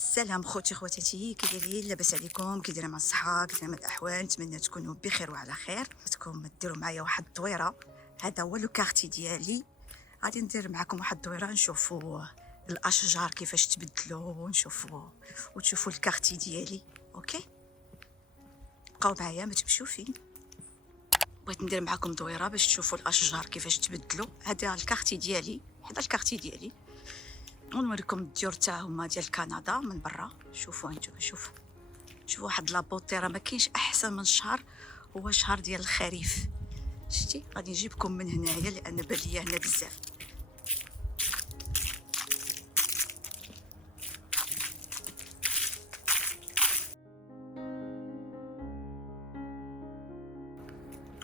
السلام خوتي خواتاتي، كي دايرين؟ لاباس عليكم؟ كي دايرين مع الصحه؟ كي دايرين مع الاحوال؟ نتمنى تكونوا بخير وعلى خير. بغيتكم ديروا معايا واحد الدويره. هذا هو لو كارتي ديالي. غادي ندير معكم واحد الدويره نشوفوا الاشجار كيفاش تبدلوا ونشوفوا وتشوفوا الكارتي ديالي. اوكي، بقاو معايا ما تمشيو فين. بغيت ندير معكم دويره باش تشوفوا الاشجار كيفاش تبدلوا. هذا الكارتي ديالي، هذا الكارتي ديالي، ونوريكم الديور تاعهم ديال كندا من برا. شوفوا انتم، شوفوا واحد لابوطي، راه ما كاينش احسن من شهر، هو شهر ديال الخريف. شتي؟ غادي نجيبكم من هنايا لان بان ليا هنا بزاف.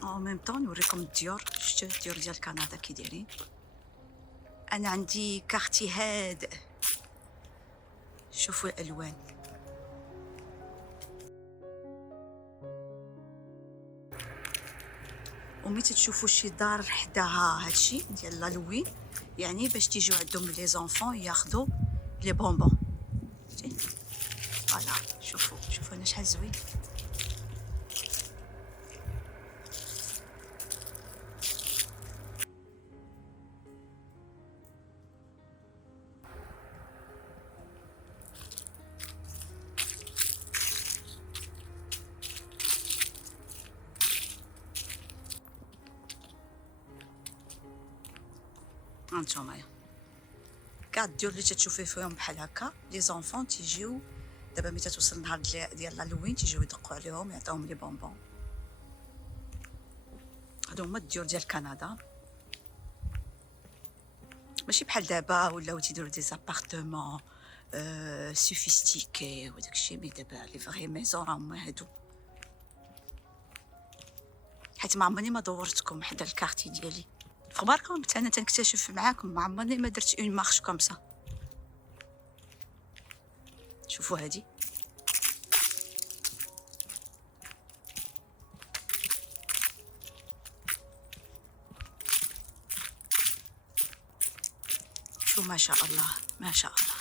او ميم طون نوريكم الديور. شتو الديور ديال كندا كي دايرين؟ انا عندي كارتي هادئ، شوفوا الالوان. وملي تشوفوا شي دار حداها هادشي ديال لالوين، يعني باش تيجيو عندهم لي زونفون ياخذوا لي بونبون. فوالا، شوفوا انا شحال زوين. هانتوما كاع الديور اللي تتشوفي فيهم بحال هكا لي زونفون تيجيو دابا ملي توصل النهار ديال لالوين تيجيو يدقوا عليهم يعطيوهم لي بونبون. هادو هما الديور ديال كندا، ماشي بحال دابا ولاو تيديروا دي زابارتمون سوفيستيكي وداكشي. مي دابا لي فغي ميزون راهم هادو. حيت ما عمرني ما دورتكم حدا الكارتي ديالي في خباركم، حتى انا تنكتشف معاكم، ما عمرني ما درت اون مارش كوم سا. شوفوا هادي، شو ما شاء الله ما شاء الله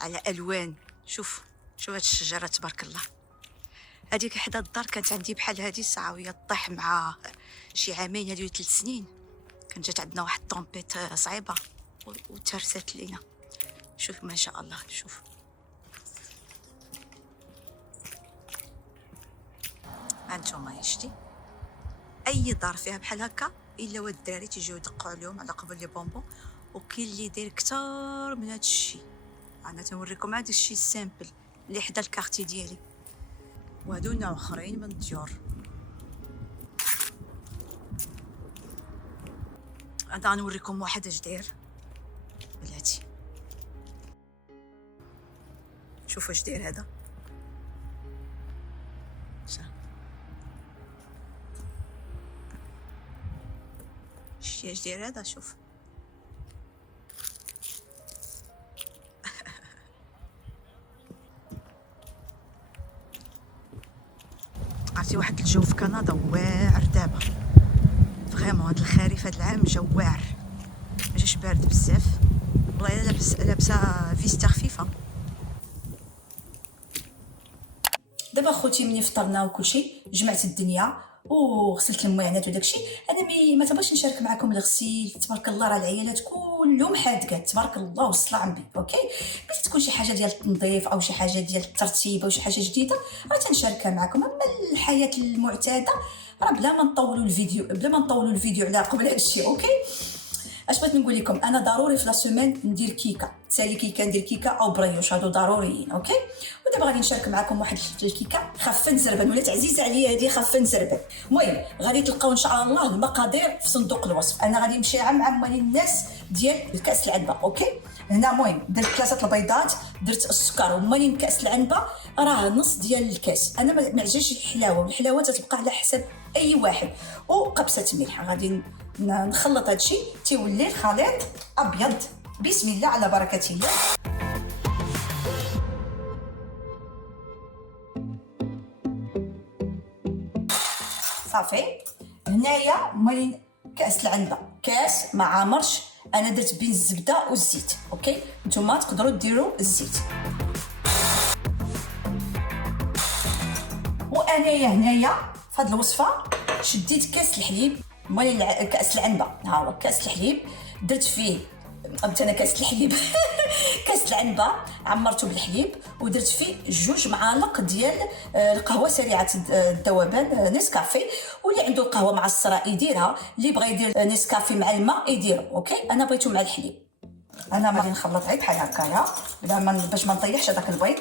على الوان. شوف هاد الشجره تبارك الله. هذيك حدا الدار كانت عندي بحال هذه الساعه وهي طيح مع شي عامين هذه 3 سنين. كان جات عندنا واحد طومبيت صعيبه وترست لينا. شوف ما شاء الله. شوف هانتوما شتي اي دار فيها بحال هكا الا واد الدراري تيجيو يدقوا عليهم على قبل لي بونبون. وكاين اللي داير كثر من هذا الشيء. انا تنوريكم هذا الشيء السامبل اللي حدا الكارتي ديالي، وهادو نوع اخرين من الديور. انا غنوريكم واحد اش داير بلاتي. شوفوا اش داير هذا. شتي اش داير هذا؟ شوف عرفتي واحد الجو في كندا واعر دابا فريمون. هاد الخريف هاد العام جا واعر، ما جاش بارد بزاف. والله الا لابسه فيستا خفيفه. دابا خوتي ملي فطرنا وكلشي جمعت الدنيا وغسلت المعانات وداكشي. انا ما تبغيش نشارك معكم الغسيل. تبارك الله راه العيالات كلهم حادقات تبارك الله والصلاه عمبي. اوكي، باش تكون شي حاجه ديال التنظيف او شي حاجه ديال الترتيب او شي حاجه جديده راه تنشاركها معكم. اما الحياه المعتاده راه بلا ما نطولوا الفيديو على قبل هادشي. اوكي، اش بغيت نقول لكم، انا ضروري في لا سيمين ندير كيكه تسالي كيكه، ندير كيكه او بريوش، هادو ضروريين. اوكي، ودابا غادي نشارك معكم واحد الكيكه خفه نزربن، ولات عزيزه عليا هذه خفه نزربن. المهم غادي تلقاو ان شاء الله المقادير في صندوق الوصف. انا غادي نمشي مع مالي الناس ديال الكاس العنبه. اوكي، هنا المهم درت 3 البيضات، درت السكر ومالين كاس العنبه راه نص ديال الكاس. انا ما عجبنيش الحلاوه، والحلاوه تتبقى على حسب اي واحد. وقبصه ملح. غادي نخلط هادشي تيولي الخليط ابيض. بسم الله على بركه الله. صافي، هنايا مالين كاس العنبه، كاس ما عامرش انا درت بين الزبده والزيت. اوكي نتوما تقدروا ديروا الزيت. وانايا هنايا في هذه الوصفه شديت كاس الحليب، كاس العنبه، ها هو كاس الحليب، درت فيه انا كاس الحليب كاس العنبه عمرته بالحليب، ودرت فيه 2 معالق ديال القهوه سريعه الذوبان نسكافي، واللي عنده القهوه معصره يديرها، اللي بغى يدير نسكافي مع الماء يديرو. اوكي انا بغيتو مع الحليب. انا غادي نخلط غير بحال هكايا باش ما نطيحش هذاك البيض.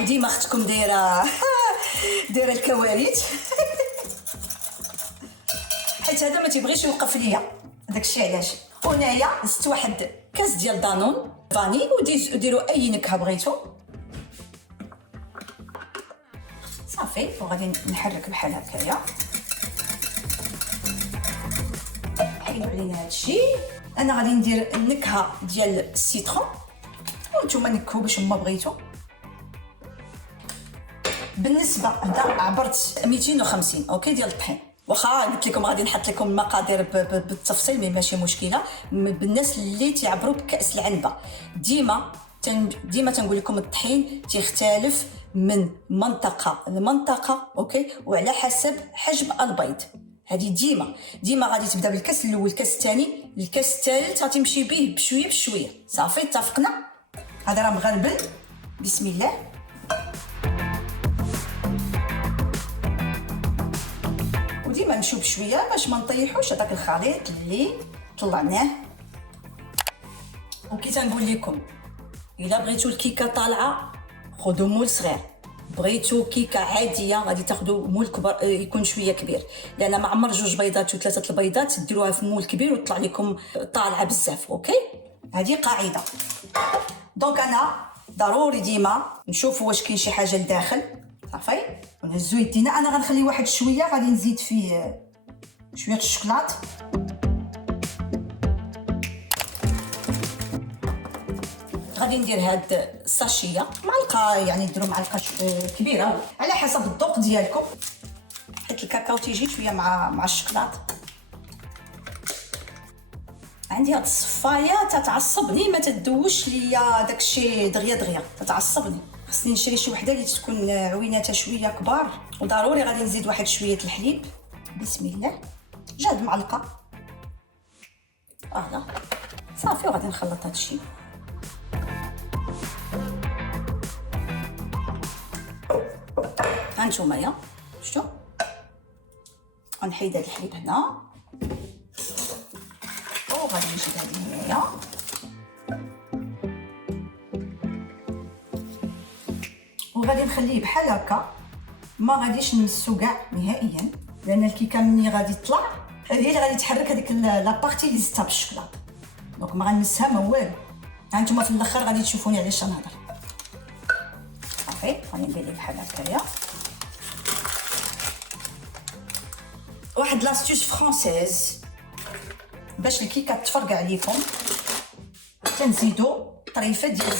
وديما اختكم دايره الكواليت حيت هذا ما تيبغيش يوقف ليا، داكشي علاش. وهنايا زدت واحد كاس ديال دانون فاني، وديروا اي نكهه بغيتو. صافي وغادي نحرك بحال هكايا. حيدوا علينا هادشي. انا غادي ندير النكهه ديال السيترون، وانتم نكهوا باش ما بغيتو. بالنسبه هدا عبرت 250 اوكي ديال الطحين، واخا قلت لكم غادي نحط لكم المقادير بالتفصيل، مي ماشي مشكله. بالناس اللي تيعبروا بكاس العنبه، ديما تنقول لكم الطحين تيختلف من منطقه لمنطقه، اوكي، وعلى حسب حجم البيض. هذه ديما غادي تبدا بالكاس الاول، الكاس الثاني، الكاس الثالث غتمشي به بشويه بشويه. صافي اتفقنا. هذا راه مغربل. بسم الله. وديما نمشيو بشويه باش ما نطيحوش هذاك الخليط اللي طلعناه. وكي تنقول لكم الا بغيتو الكيكه طالعه خذوا مول صغير، بغيتو كيكه عاديه غادي تاخذوا مول كبر يكون شويه كبير، لان ما عمر 2 بيضات و3 البيضات ديروها في مول كبير وتطلع لكم طالعه بزاف. اوكي هذه قاعده. دونك انا ضروري ديما نشوفوا واش كاين شي حاجه لداخل. صافي ونهزو يدينا. انا غنخلي واحد شويه، غادي نزيد فيه شويه الشوكولات. غادي ندير هاد الساشيه معلقه، يعني ديروا معلقه كبيره على حسب الذوق ديالكم، حيت الكاكاو تيجي شويه مع الشوكولات. عندي هاد الصفايه تتعصبني، ما تدوش ليا داكشي دغيا تتعصبني. خصني نشري شي وحده اللي تكون عويناتها شويه كبار، وضروري غادي نزيد واحد شويه الحليب. بسم الله. جاد معلقه فوالا. صافي وغادي نخلط هادشي. هانتوما يا شفتوا، غنحيد هاد الحليب هنا، وغادي نجيب هاد هنايا. وغادي نخليه بحال هكا، ما غاديش نمسو كاع نهائيا، لان الكيكه مني غادي تطلع هذه اللي غادي تحرك هذيك لابارتي اللي زدتها بالشوكولاط. دونك ما غنمسها ما والو. هانتوما في الاخر غادي تشوفوني علاش نهضر. صافي غادي ندير ليه بحال هكايا. واحد لاستوس فرونسيز باش الكيكه تفرقع عليكم، تنزيدو طريفه ديال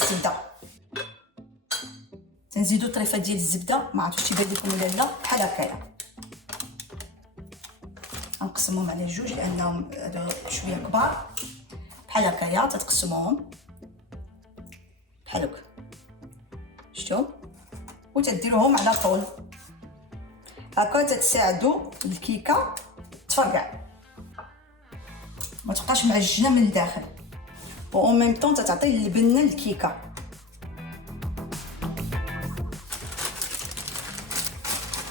الزبده. ما عرفتش تيبان لكم ولا لا، بحال هكايا. غنقسمهم على 2 لانهم شويه كبار. بحال هكايا تتقسموهم بحال هكا، شفتوا، وتديروهم على طول هكا، تتساعدوا الكيكه تفرقع، ما تبقاش معجنه من الداخل، و اون ميم طون تعطي البنه للكيكه.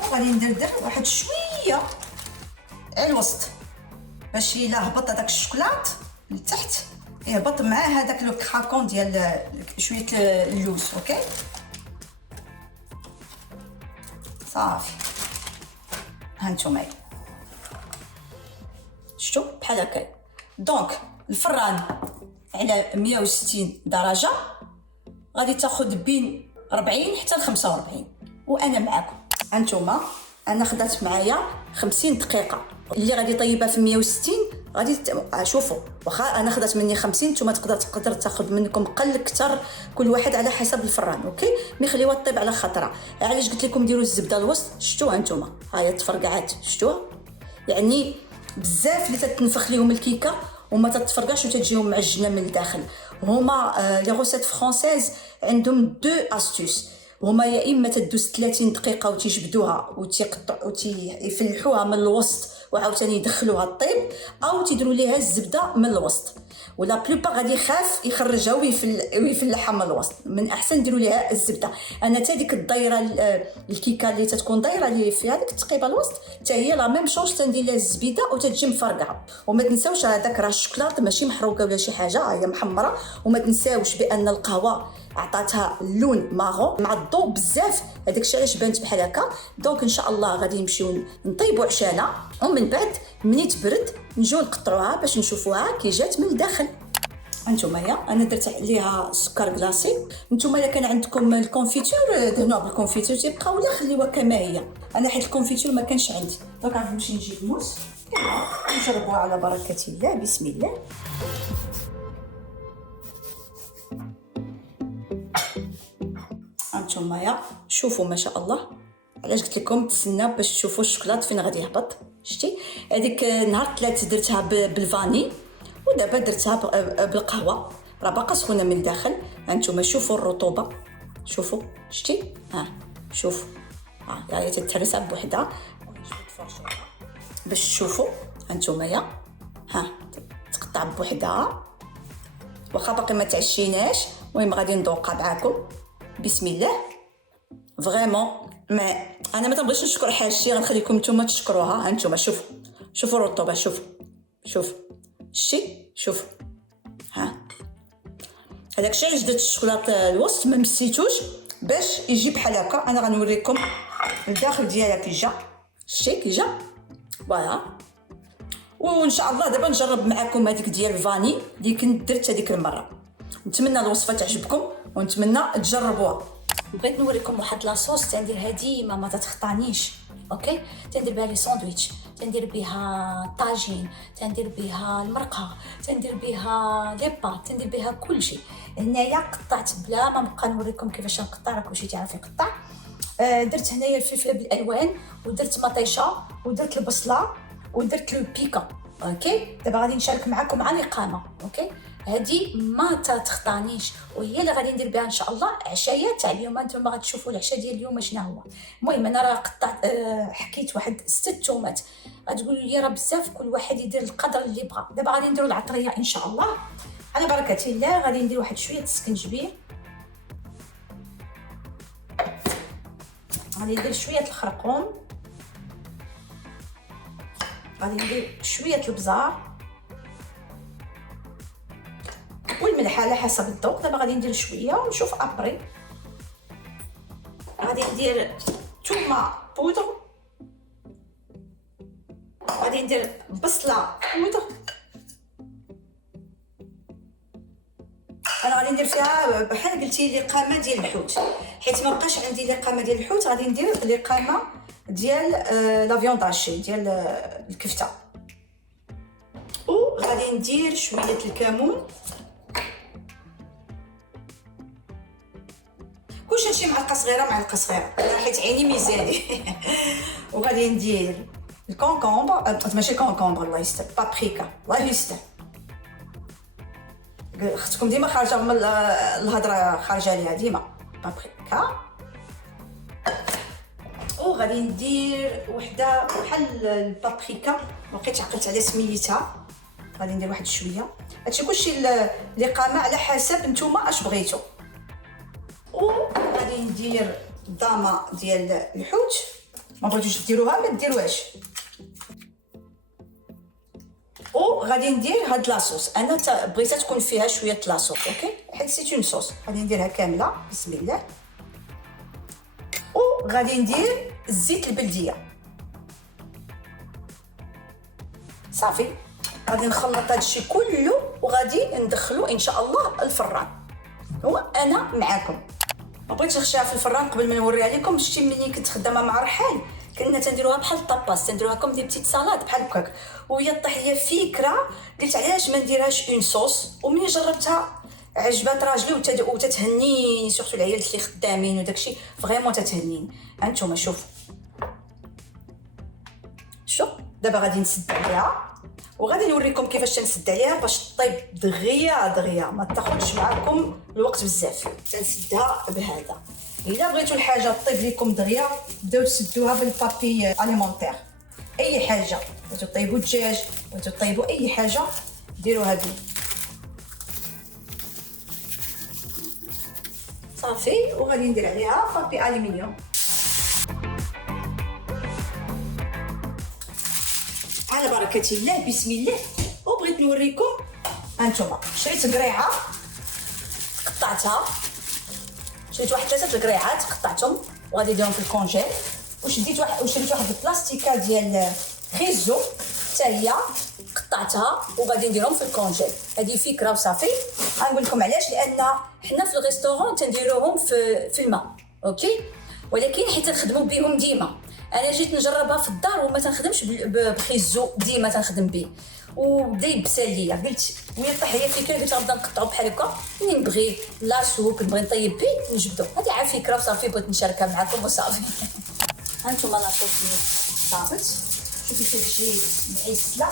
وغادي ندردر واحد شويه على الوسط باش الا هبط هذاك الشوكولات لتحت يهبط مع هذاك لو كراكون ديال شويه اللوز. اوكي صافي. هانتوما شفتوا بحال هكا. دونك الفران على 160 درجه غادي تاخذ بين 40 حتى ل 45، وانا معاكم. هانتوما انا خدات معايا 50 دقيقه. اللي غادي طيبها في 160 غادي شوفوا، واخا انا خدات مني 50، نتوما تقدر تاخذ منكم قل اكثر، كل واحد على حسب الفران. اوكي مي خليوها طيب على خطره. علاش قلت لكم ديروا الزبده الوسط؟ شفتوها هانتوما، ها هي تفرقعات، شفتوها يعني بزاف اللي تتنفخ ليهم الكيكه وما تتفرقاش وتجيهم معجنه من الداخل. هما لي غوسيت فرونسيز عندهم دو استوس، هما يا اما تدوز 30 دقيقه وتيجبدوها وتيفلحوها من الوسط وعاوتاني يدخلوها الطيب، او تيديروا ليها الزبده من الوسط، ولا بلوبا غادي يخاف يخرجها ويفلحها من الوسط. من احسن نديروا ليها الزبده. انا حتى ديك الدايره الكيكه اللي تتكون دايره اللي فيها ديك التقيبه الوسط حتى هي لا ميم شوز تندير لها الزبيده وتتجي مفرقعه. وما تنساوش هذاك راه الشوكولاط ماشي محروقه ولا شي حاجه، هي محمره. وما تنساوش بان القهوه عطاتها اللون ماغو مع الضوء بزاف، هذاك الشيء علاش بانت بحال هكا. دونك ان شاء الله غادي نمشيو نطيبوا عشانه، ومن بعد ملي تبرد نجيو نقطروها باش نشوفوها كي جات من الداخل. هانتوما انا درت عليها سكر كلاصي. نتوما الا كان عندكم الكونفيتور دهنوها بالكونفيتور تيبقى، ولا خليوها كما هي. انا حيت الكونفيتور ما كانش عندي، دونك غادي نمشي نجيب موس. نجربوها على بركه الله. بسم الله. هانتوما شوفوا ما شاء الله. علاش قلت لكم تسناو باش تشوفوا الشوكولات فين غادي يهبط. شتي هذيك نهار 3 درتها بالفاني، ودابا درتها بالقهوه، راه باقا سخونه من الداخل. هانتوما شوفوا الرطوبه، شوفوا شتي شوفوا هي تتهرس بوحدها. نجبد فرشه باش تشوفوا. هانتوما تقطع بوحدها، واخا باقي ما تعشيناش. المهم غادي ندوقها معاكم. بسم الله. فريمون ما انا ما تنبغيش نشكر حاجتي، غنخليكم نتوما تشكروها. هانتوما شوفوا الرطوبه، شوف شتي شوف. هذاك الشيء علاش درت الشوكولاط الوسط ما مسيتوش باش يجي بحال هكا. انا غنوريكم الداخل ديالها كي جا. شتي كي جا فوالا. وان شاء الله دابا نجرب معكم هذيك ديال الفاني اللي كنت درت هذيك المره. نتمنى الوصفه تعجبكم ونتمنى تجربوها. بغيت نوريكم واحد لاصوص تنديرها ديما ما تتخطانيش. اوكي، تندير بها لي ساندويتش، تندير بها طاجين، تندير بها المرقه، تندير بها لي بات، تندير بها كلشي. هنايا قطعت بلا ما نبقى نوريكم كيفاش نقطع، راه كلشي تعرف يقطع. درت هنايا الفلفله بالالوان، ودرت مطيشه، ودرت البصله، ودرت لو بيكا. اوكي، دابا غادي نشارك معكم على الاقامه. اوكي، هذه ما تتخطانيش، وهي اللي غادي ندير بها ان شاء الله عشايا تاع اليوم. انتم غتشوفوا العشاء ديال اليوم شنو هو. المهم انا راه قطعت حكيت واحد 6 تومات. غتقولوا لي راه بزاف، كل واحد يدير القدر اللي بغا. دابا غادي نديروا العطريه ان شاء الله على بركه الله. غادي ندير واحد شويه السكنجبير، غادي ندير شويه الخرقوم، غادي ندير شويه البزار والملح على حسب الذوق. دابا غادي ندير شويه ونشوف ابري. غادي ندير ثومه بودر، غادي ندير بصله بودر. انا غادي ندير فيها بحال قلتي لي قامه ديال الحوت، حيت ما بقاش عندي لي قامه ديال الحوت. غادي ندير لي قامه ديال لا فيوند هاشي ديال الكفته. وغادي ندير شويه الكمون، كلشي هادشي معلقه صغيره حيت عيني ميزاني. وغادي ندير الكونكومبر، ماشي كونكومبر الله يستر، بابريكا الله يستر. اختكم ديما خارجه من الهضره، خارجه ليها ديما بابريكا. وغادي ندير وحده بحال البابريكا بقيت عقلت على سميتها. غادي ندير واحد شويه. هادشي كلشي اللي قامه على حسب نتوما اش بغيتو. وغادي ندير الضامه ديال الحوت، ما بغيتوش ديروها ما ديروهاش. وغادي ندير هاد لاصوص. انا بغيتها تكون فيها شويه لاصوص. اوكي، حيت سيت اون صوص. غادي نديرها كامله. بسم الله. وغادي ندير الزيت البلديه. صافي، غادي نخلط هادشي كله وغادي ندخلو ان شاء الله الفران. هو انا معاكم ما بغيتش نخشيها في الفران قبل ما نوريها لكم. شتي ملي كنت خدامه مع رحال كنا تنديروها بحال الطاباس، تنديروها كوم دي بتيت سالاد بحال هكاك. وهي طيح ليا فكره، قلت علاش ما نديرهاش اون صوص. وملي جربتها عجبات راجلي وتتهنيني، سورتو العيالات اللي خدامين وداكشي فريمون تتهنيني. هانتوما شوف دابا غادي نسد عليها وغادي نوريكم كيفاش تنسد عليها باش طيب دغيا دغيا، ما تاخذش معكم الوقت بزاف. تنسدها بهذا. الا بغيتوا الحاجه طيب لكم دغيا بداو تسدوها بالبابي اليمونتير. اي حاجه بغيتوا طيبوا الدجاج، بغيتوا طيبوا اي حاجه ديروا هذه صافي. وغادي ندير عليها بابي الومنيوم. على بركه الله، بسم الله. وبغيت نوريكم هانتوما شريت قريعه قطعتها، شريت واحد 3 القريعات قطعتهم وغادي نديرهم في الكونجيل. وشريت واحد البلاستيكه ديال خيزو حتى هي قطعتها وغادي نديرهم في الكونجيل. هذه فكره وصافي. غنقول لكم علاش، لان حنا في الريستورون تنديروهم في الماء اوكي، ولكن حيت نخدموا بهم ديما. انا جيت نجربها في الدار وما تنخدمش بخيزو ديما تنخدم به، وبدا يبسل ليا. قلت وين طاح ليا فكره، قلت غنبدا نقطعو بحال هكا ملي نبغي لا سوق نبغي نطيب به نجبدو. هذه عا فكره وصافي بغيت نشاركها معكم وصافي. هانتوما لاصوص صافت، شوفي كيف تجي معسله.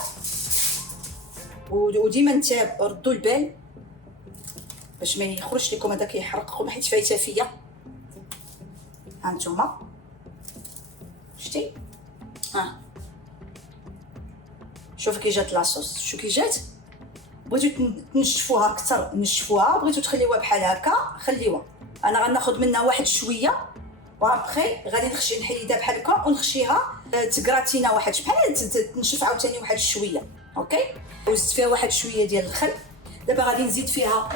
وديما نتا ردوا البال باش ما يخرجش لكم هذاك يحرقكم حيت فايته فيا. هانتوما شتي شوف كي جات لاصوص، شو كي جات. بغيتو تنشفوها اكثر نشفوها، بغيتو تخليوها بحال هكا خليوها. انا غناخذ منها واحد شويه وابخي غادي نحيدها بحال هكا ونخشيها تكراتينا واحد بحال تنشف عاوتاني واحد شويه اوكي. وزدت فيها واحد شويه ديال الخل. دابا غادي نزيد فيها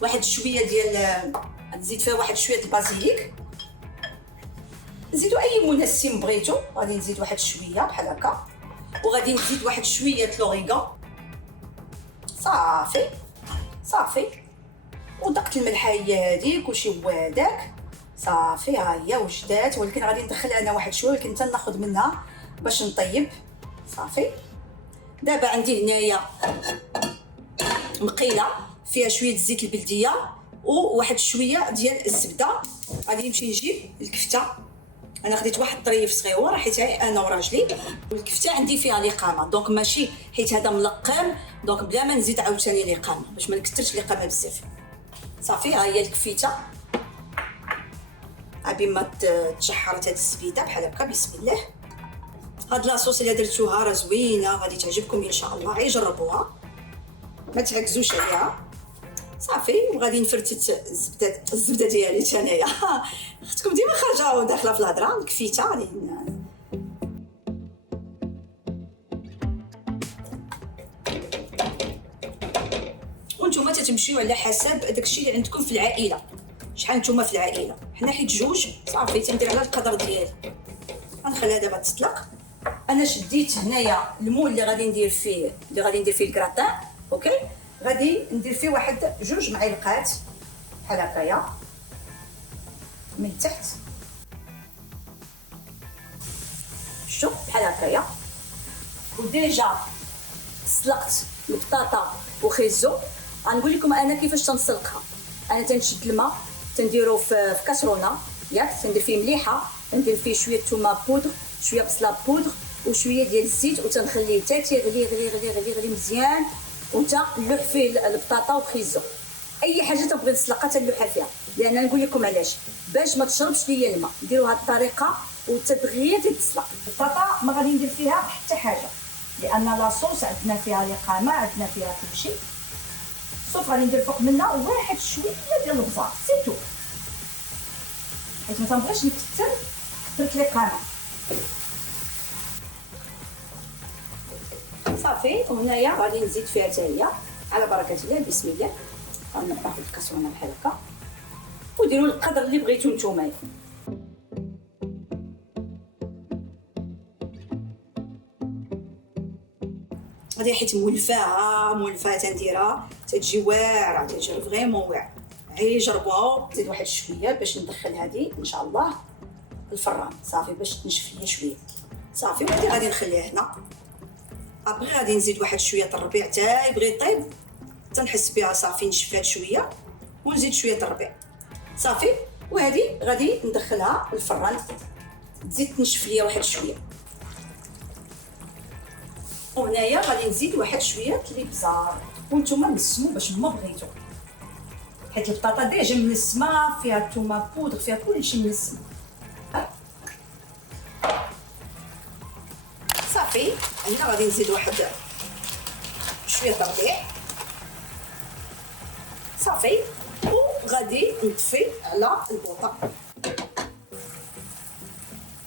واحد شويه ديال نزيد فيها واحد شويه البازيليك. نزيدوا اي منسم بغيتو، غادي نزيد واحد شويه بحال هكا. وغادي نزيد واحد شويه لوريغان صافي صافي. ودقت الملحه هي هذيك وشي هذاك صافي. ها هي وجدات، ولكن غادي ندخلها انا واحد شويه، ولكن تناخذ منها باش نطيب صافي. دابا عندي هنايا مقيله فيها شويه الزيت البلديه وواحد شويه ديال الزبده. غادي نمشي نجيب الكفته. انا خديت واحد طريف صغيور حيت انا وراجلي، والكفته عندي فيها لقامه دونك ماشي حيت هذا ملقم دونك بلا ما نزيد عاوتاني لقامه باش ما نكثرش لقامه بزاف صافي. ها هي الكفيته ابي ما تشحرت هاد الزبيده بحال هكا. بسم الله. هاد لاصوص اللي درتوها راه زوينه غادي تعجبكم ان شاء الله، غير جربوها ما تعكزوش عليها صافي. وغادي نفرتت الزبده ديالي حتى انايا. اختكم ديما خارجه وداخله في الهضره. الكفيته غادي وانتم تتمشيو على حسب داكشي اللي عندكم في العائله. شحال نتوما في العائله؟ حنا حيت جوج صافي تندير على القدر ديالي. غنخليها دابا تطلق. انا شديت هنايا المول اللي غادي ندير فيه الكراتان اوكي. غادي ندير فيه واحد 2 معلقات بحال هكايا من التحت. شوف بحال هكايا. وديجا سلقت البطاطا وخيزو. غنقول لكم انا كيفاش تنسلقها. انا تنشد الماء تنديرو في كاسرونه ياك، تندير فيه مليحه، ندير فيه شويه ثومه بودر، شويه بصله بودر وشويه ديال الزيت، وتنخليه حتى تيغلي غلي غلي غلي غلي مزيان. وتنلوح فيه البطاطا وخيزو. اي حاجه تبغي تسلقها تنلوحها فيها، لان نقول لكم علاش، باش ما تشربش ليا الماء. نديروا هذه الطريقه وتدغيا تتسلق. البطاطا ما غادي ندير فيها حتى حاجه، لان لاصوص عندنا فيها لقامه، عندنا فيها كلشي. صوف غادي ندير فوق منها واحد شويه ديال البزار سيتو، حيت ما تنبغيش نكثر درت لقامه صافي. وهنايا غادي نزيد فيها حتى هي على بركه الله. بسم الله. غناخذ الكاسرونه بحال هكا وديروا القدر اللي بغيتو نتوما. هذه حيت مولفه تنديرها تتجي واعره، تتجي فريمون واعره. غير جربوها. نزيد واحد شويه باش ندخل هذه ان شاء الله الفران صافي باش تنشف ليا شويه صافي. وهذه غادي نخليها هنا. ابغي غادي نزيد واحد شويه الربيع حتى يبغي يطيب، تنحس بها صافي نشفات شويه ونزيد شويه الربيع صافي. وهذه غادي ندخلها الفران تزيد تنشف ليا واحد شويه. وهنايا غادي نزيد واحد شويه الابزار وانتم نسموا باش ما بغيتو، حيت البطاطا ديجا منسمه فيها الثومه بودر فيها كلشي منسم. صافي هنا غادي نزيد واحد شويه تربيع صافي وغادي نطفي على البوطه.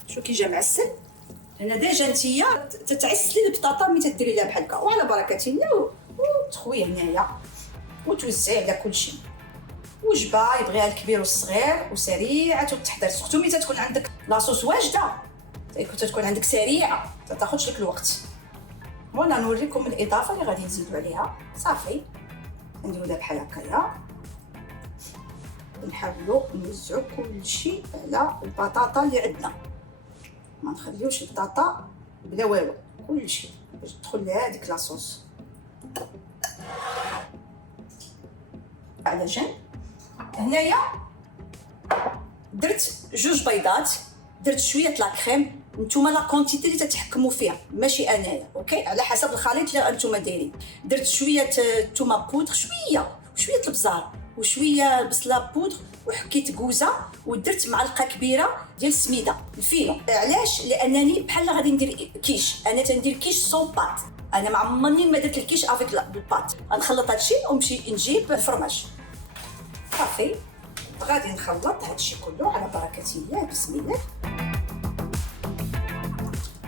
شو كي جا معسل هنا ديجا نتيا تتعسلي البطاطا ملي تديري لها بحال هكا وعلى بركه الله وتخوي هنايا وتوزعي على كلشي. وجبه يبغيها الكبير والصغير وسريعه التحضير، سورتو ملي تكون عندك لاصوص واجده تكون عندك سريعه ما تاخذش لك الوقت. وانا نوريكم الاضافه اللي غادي نزيدوا عليها. صافي نديروا لها بحال هكايا، نحاولوا نوزعوا كلشي على البطاطا اللي عندنا، ما نخليوش البطاطا بلا والو، كلشي باش تدخل لها هذيك لاصوص. على جنب هنايا درت 2 بيضات، درت شويه لا كريم، نتوما لا كونتيتي اللي تتحكموا فيها ماشي انايا، اوكي، على حسب الخليط اللي انتوما دايرين. درت شويه الثومه بودر، شويه البزار وشويه بصله بودر، وحكيت كوزه، ودرت معلقه كبيره ديال السميده الفينو. علاش؟ لانني بحال غادي ندير كيش، انا تندير كيش سون بات، انا ما عمرني ما درت الكيش افيك البات. غنخلط هادشي ونمشي نجيب الفرماج. صافي غادي نخلط هادشي كله على بركه الله، بسم الله.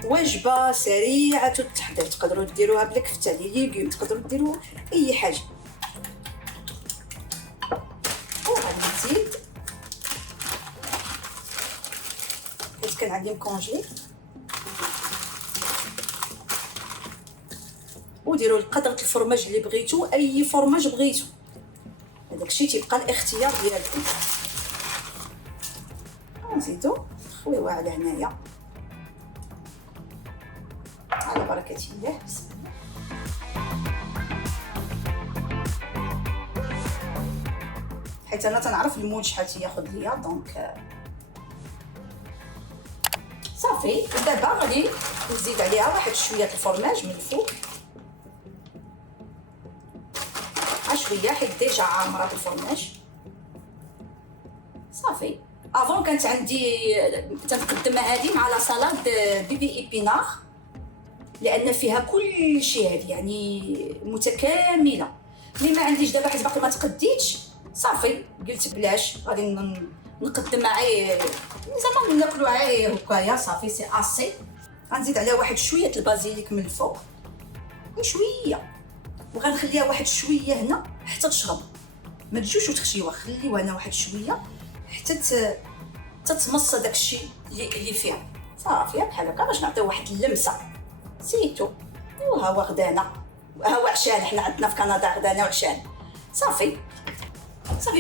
وجبه سريعه التحضير، تقدروا ديروها بلا كفته ديال ليغوم، تقدروا ديروا اي حاجه. وغادي نزيد حيت كان عندي مكونجلي، وديروا قدره الفرماج اللي بغيتو، اي فرماج بغيتو، هذاك الشيء تيبقى الاختيار ديالكم. نزيدو خويوه على هنايا على بركه الله، بسم الله. حيت انا تنعرف المول شحال تياخذ ليا، دونك صافي. دابا غادي نزيد عليها واحد شويه الفرماج من الفوق، شويه حيت ديجا عامره بالفرماج. صافي افون كانت عندي تنقدمها هذه مع لا سالاد بيبي ايبينار، لان فيها كل شيء، هذه يعني متكامله. اللي ما عنديش دابا حيت باقي ما تقديتش، صافي قلت بلاش غادي نقدمها غير زعما ناكلوها غير هكايا. صافي سي اسي. غنزيد عليها واحد شويه البازيليك من الفوق، شويه، وغنخليها واحد شويه هنا حتى تشرب، ما تجوش وتخشيوها، خليوها هنا واحد شويه حتى تتمص داكشي اللي فيها. صافي بحال هكا باش نعطيو واحد اللمسه. سيتو وها هو غدانا، ها هو عشان حنا عندنا في كندا غدانا وعشان. صافي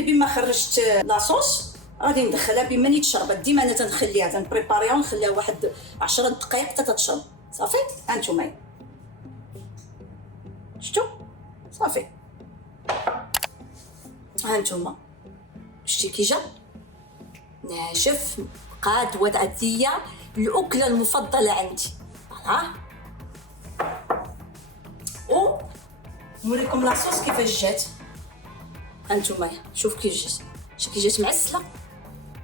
بما خرجت لاصوص غادي ندخلها بما تشربت. ديما انا تنخليها تنبريباريها ونخليها واحد 10 دقائق حتى تتشرب. صافي هانتوما شفتوا؟ صافي هانتوما شتي كي جا ناشف قاد. وهذه الاكله المفضله عندي. فوالا و نوريكم لاصوص كيفاش جات. هانتوما شوف كي جات، شوف كي جات معسله.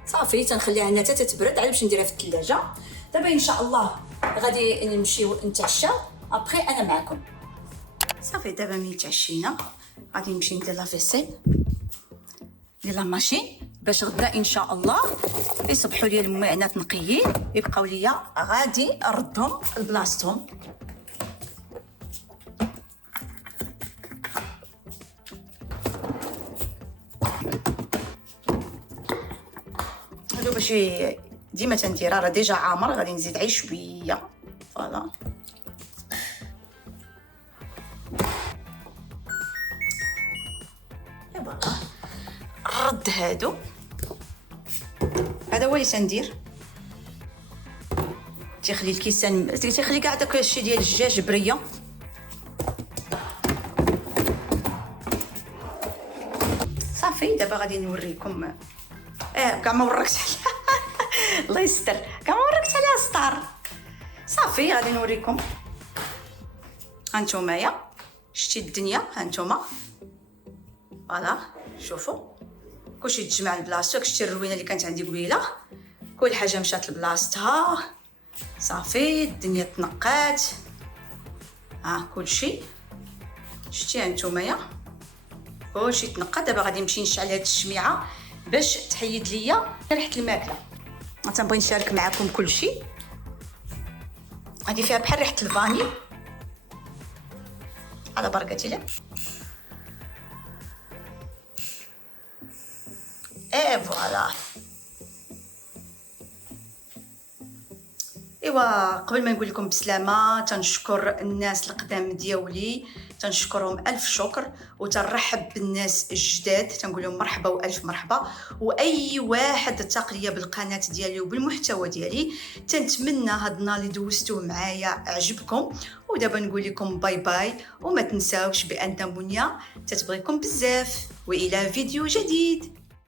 صافي تنخليها هنا حتى تتبرد على باش نديرها في الثلاجه. دابا ان شاء الله غادي نمشيو نتعشاو، ابخي انا معكم. صافي دابا ملي تعشينا غادي نمشي ندير لا فيسيل ديال لا ماشين باش غدا ان شاء الله يصبحوا لي المعانات نقيين، يبقاو ليا غادي نردهم لبلاصتهم. هادو باش ديما تنديرها، راه ديجا عامر، غادي نزيد غير شويه. فوالا رد هادو. هذا هو اللي تندير، تيخلي الكيسان، تيخلي كاع داك الشيء ديال الدجاج بريه. صافي دابا غادي نوريكم. كاع ما وركت الله يستر، كاع ما وركت عليها ستار. صافي غادي نوريكم هانتومايا شتي الدنيا، هانتوما فوالا شوفوا كلشي تجمع لبلاصتو. شتي الروينه اللي كانت عندي قبيله، كل حاجه مشات لبلاصتها صافي، الدنيا تنقات. كلشي شتي هانتومايا كلشي تنقى. دابا غادي نمشي نشعل هاد الشميعه باش تحيد ليا ريحه الماكله. تنبغي نشارك معكم كلشي. هذه فيها بحال ريحه الفاني على بركه الله. فوالا. ايوا قبل ما نقول لكم بسلامه، تنشكر الناس القدام دياولي، تنشكرهم الف شكر، وتنرحب بالناس الجداد تنقول لهم مرحبا والف مرحبا. واي واحد اتق ليا بالقناه ديالي وبالمحتوى ديالي، تنتمنى هاد النهار اللي دوزتوه معايا عجبكم. ودابا نقول لكم باي باي، وما تنساوش بان منيا تتبغيكم بزاف، والى فيديو جديد.